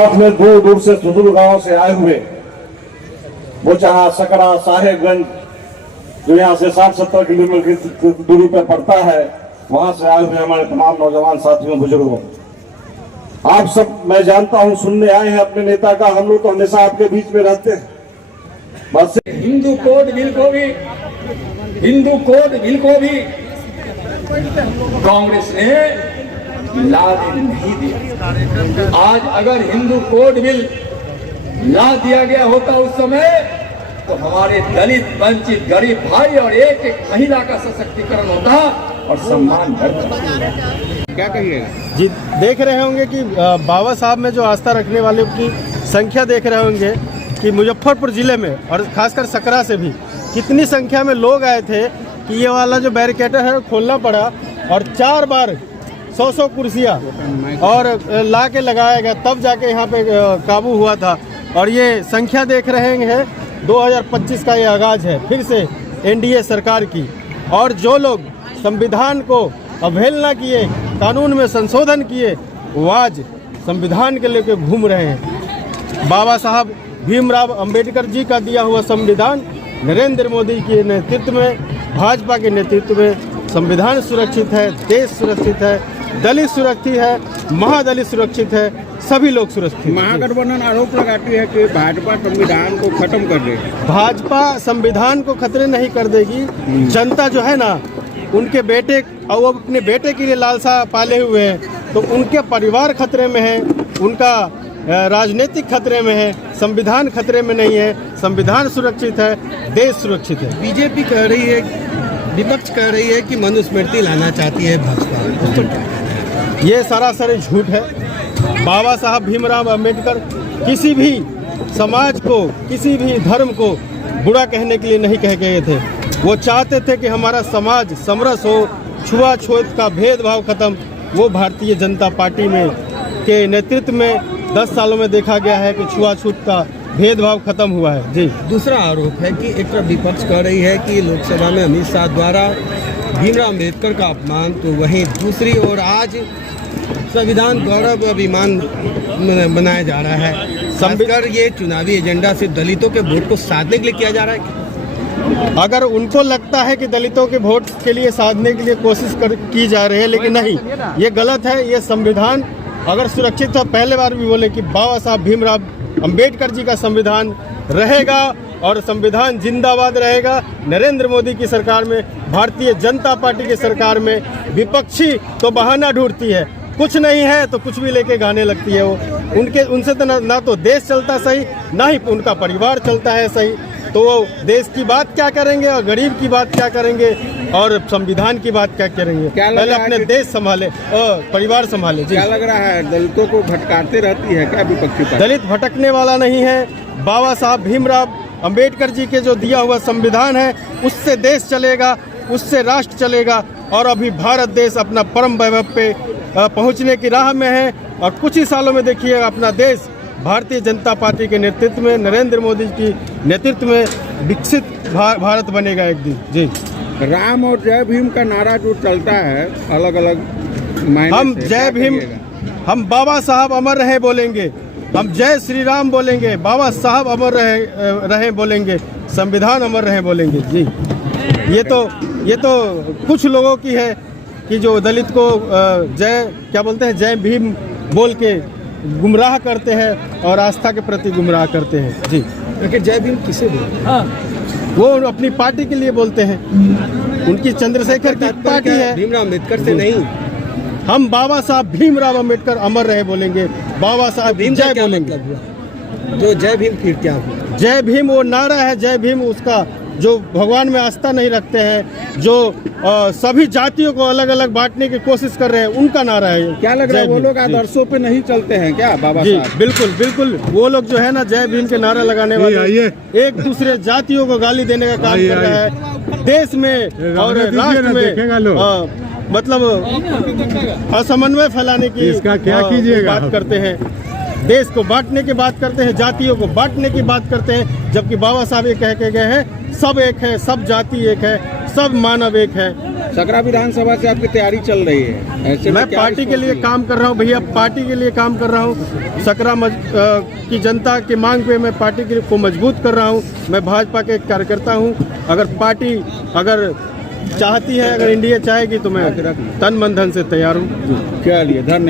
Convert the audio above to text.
साथ में दूर दूर से सुदूर गांव से आए हुए, वो जहां सकरा साहेबगंज जो यहाँ से 60-70 किलोमीटर की दूरी पर पड़ता है, वहां से आए हुए हमारे तमाम नौजवान साथियों बुजुर्गों, आप सब मैं जानता हूं सुनने आए हैं अपने नेता का। हम लोग तो हमेशा आपके बीच में रहते हैं। बस हिंदू कोड बिल को भी कांग्रेस ने लागू नहीं दिया। आज अगर हिंदू कोड बिल ला दिया गया होता उस समय, तो हमारे दलित, वंचित, गरीब भाई और एक एक महिला का सशक्तिकरण होता और सम्मान बढ़ता। क्या कहिएगा जी? देख रहे होंगे कि बाबा साहब में जो आस्था रखने वालों की संख्या देख रहे होंगे कि मुजफ्फरपुर ज़िले में और खासकर सकरा से भी कितनी संख्या में लोग आए थे कि ये वाला जो बैरिकेटर है खोलना पड़ा और 4 बार 100 कुर्सियाँ और ला के लगाया गया, तब जाके यहाँ पे काबू हुआ था। और ये संख्या देख रहे हैं 2025 का ये आगाज़ है फिर से एनडीए सरकार की। और जो लोग संविधान को अवहेलना किए, कानून में संशोधन किए, वो आज संविधान के लेके घूम रहे हैं। बाबा साहब भीमराव अंबेडकर जी का दिया हुआ संविधान नरेंद्र मोदी के नेतृत्व में, भाजपा के नेतृत्व में संविधान सुरक्षित है, देश सुरक्षित है, दलित सुरक्षित है, महादलित सुरक्षित है, सभी लोग सुरक्षित हैं। महागठबंधन आरोप लगाती है कि भाजपा संविधान को खत्म कर देगी। भाजपा संविधान को खतरे नहीं कर देगी। जनता जो है ना, उनके बेटे और वो अपने बेटे के लिए लालसा पाले हुए हैं, तो उनके परिवार खतरे में है, उनका राजनीतिक खतरे में है, संविधान खतरे में नहीं है। संविधान सुरक्षित है, देश सुरक्षित है। बीजेपी कह रही है, विपक्ष कह रही है कि मनुस्मृति लाना चाहती है भाजपा। ये सरासर झूठ है। बाबा साहब भीमराव अंबेडकर किसी भी समाज को, किसी भी धर्म को बुरा कहने के लिए नहीं कह गए थे। वो चाहते थे कि हमारा समाज समरस हो, छुआछूत का भेदभाव खत्म। वो भारतीय जनता पार्टी में के नेतृत्व में 10 सालों में देखा गया है कि छुआछूत का भेदभाव खत्म हुआ है। जी, दूसरा आरोप है कि एक तरफ विपक्ष कह रही है कि लोकसभा में अमित शाह द्वारा भीमराव अम्बेडकर का अपमान, तो वहीं दूसरी ओर आज संविधान गौरव अभिमान बनाया जा रहा है। खासकर ये चुनावी एजेंडा से दलितों के वोट को साधने के लिए किया जा रहा है। अगर उनको लगता है कि दलितों के वोट के लिए साधने के लिए कोशिश की जा रही है, लेकिन नहीं, ये गलत है। ये संविधान अगर सुरक्षित हो, पहले बार भी बोले कि बाबा साहब भीमराव अंबेडकर जी का संविधान रहेगा और संविधान जिंदाबाद रहेगा। नरेंद्र मोदी की सरकार में, भारतीय जनता पार्टी की सरकार में विपक्षी तो बहाना ढूंढती है, कुछ नहीं है तो कुछ भी लेके गाने लगती है। वो उनसे तो ना तो देश चलता सही, ना ही उनका परिवार चलता है सही। तो वो देश की बात क्या करेंगे और गरीब की बात क्या करेंगे और संविधान की बात क्या करेंगे? पहले अपने देश संभाले और परिवार संभाले। क्या लग रहा है, दलितों को भटकाते रहती है क्या विपक्षी पार्टी? दलित भटकने वाला नहीं है। बाबा साहब भीमराव अंबेडकर जी के जो दिया हुआ संविधान है, उससे देश चलेगा, उससे राष्ट्र चलेगा। और अभी भारत देश अपना परम वैभव पे पहुंचने की राह में है। और कुछ ही सालों में देखिए अपना देश भारतीय जनता पार्टी के नेतृत्व में, नरेंद्र मोदी की नेतृत्व में विकसित भारत बनेगा एक दिन। जी, राम और जय भीम का नारा जो चलता है अलग अलग मायने हम से, जय भीम, हम बाबा साहब अमर रहे बोलेंगे, हम जय श्री राम बोलेंगे, बाबा साहब अमर रहे बोलेंगे, संविधान अमर रहे बोलेंगे। जी, ये तो कुछ लोगों की है कि जो दलित को क्या बोलते हैं, जय भीम बोल के गुमराह करते हैं और आस्था के प्रति गुमराह करते हैं। जी, लेकिन जय भीम किसे बोलते? वो अपनी पार्टी के लिए बोलते हैं, उनकी चंद्रशेखर की पार्टी है। भीमराव अम्बेडकर से नहीं, हम बाबा साहब भीमराव अम्बेडकर अमर रहे बोलेंगे, बाबा साहब भीम जय क्या बोलेंगे। मतलब हुआ? जो जय भीम फिर क्या हुआ? जय भीम वो नारा है। जय भीम उसका जो भगवान में आस्था नहीं रखते हैं, जो सभी जातियों को अलग अलग बांटने की कोशिश कर रहे हैं, उनका नारा है। क्या लग रहा है, वो लोग आदर्शों पे नहीं चलते हैं क्या बाबा जी? साहब? बिल्कुल बिल्कुल, वो लोग जो है ना, जय भीम के नारा लगाने वाले एक दूसरे जातियों को गाली देने का काम कर रहा है। देश में और राष्ट्र में मतलब असमन्वय फैलाने की इसका क्या कीजिएगा? बात करते हैं, देश को बांटने की बात करते हैं, जातियों को बांटने की बात करते हैं। जबकि बाबा साहब ये कह के गए हैं, सब एक है, सब जाति एक है, सब मानव एक है। सकरा विधानसभा से आपकी तैयारी चल रही है, ऐसे में मैं क्या पार्टी के लिए रिस्पॉन्स काम कर रहा हूँ भैया, पार्टी के लिए काम कर रहा हूँ। सकरा की जनता की मांग पे मैं पार्टी को मजबूत कर रहा हूँ। मैं भाजपा के कार्यकर्ता हूँ। अगर पार्टी चाहती है, अगर इंडिया चाहेगी तो मैं तन मन धन से तैयार हूँ। मिलेगी? चलिए, धन्यवाद।